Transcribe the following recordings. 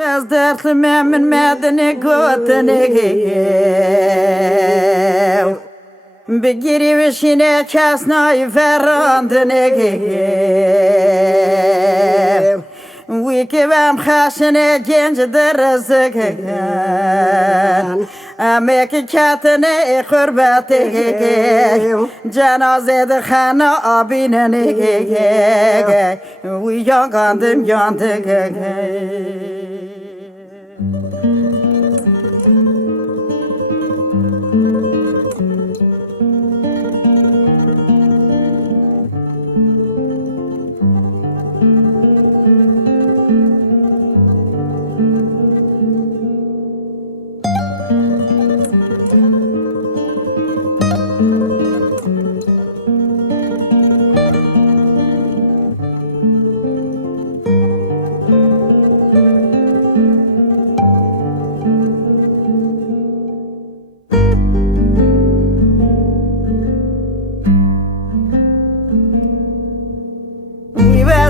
از درد من مدنی گوتنی بگیری بشینه کس نای فراندنی وی که بم خشنه گنج درزگن امی که کتنه خربتی جنازه دخانه آبیننی وی یانگاندم یاندگه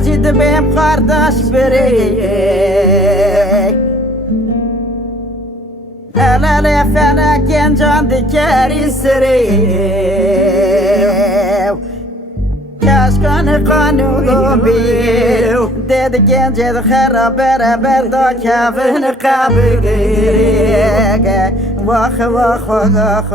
وجد بهم قرداش بري ألا لا فلا كان جاندي كاري سري كاش كان قانون بيو ديد كان جد خراب برابر دا كافن قابل واخ واخ واخ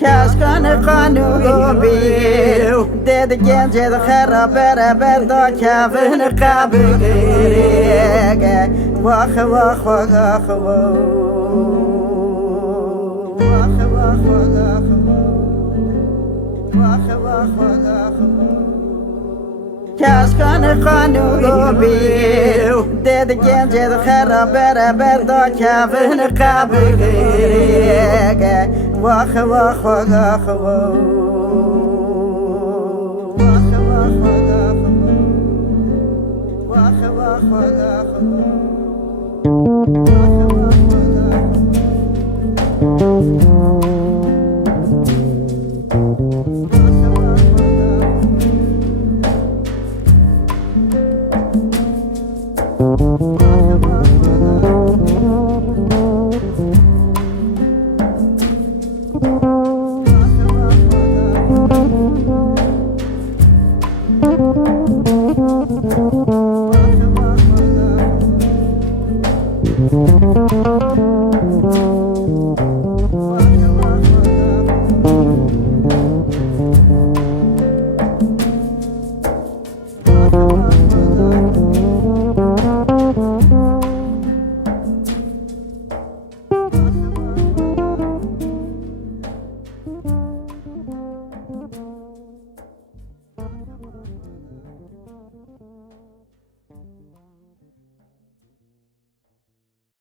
كاش كان قانون بيو ديد جن جد خراب برابر دا كافن قابل واخ واخ واخ واخ واخ كاش كان قانون بيو ديد جن جد خراب برابر دا كافن قابل واخ واخ واخ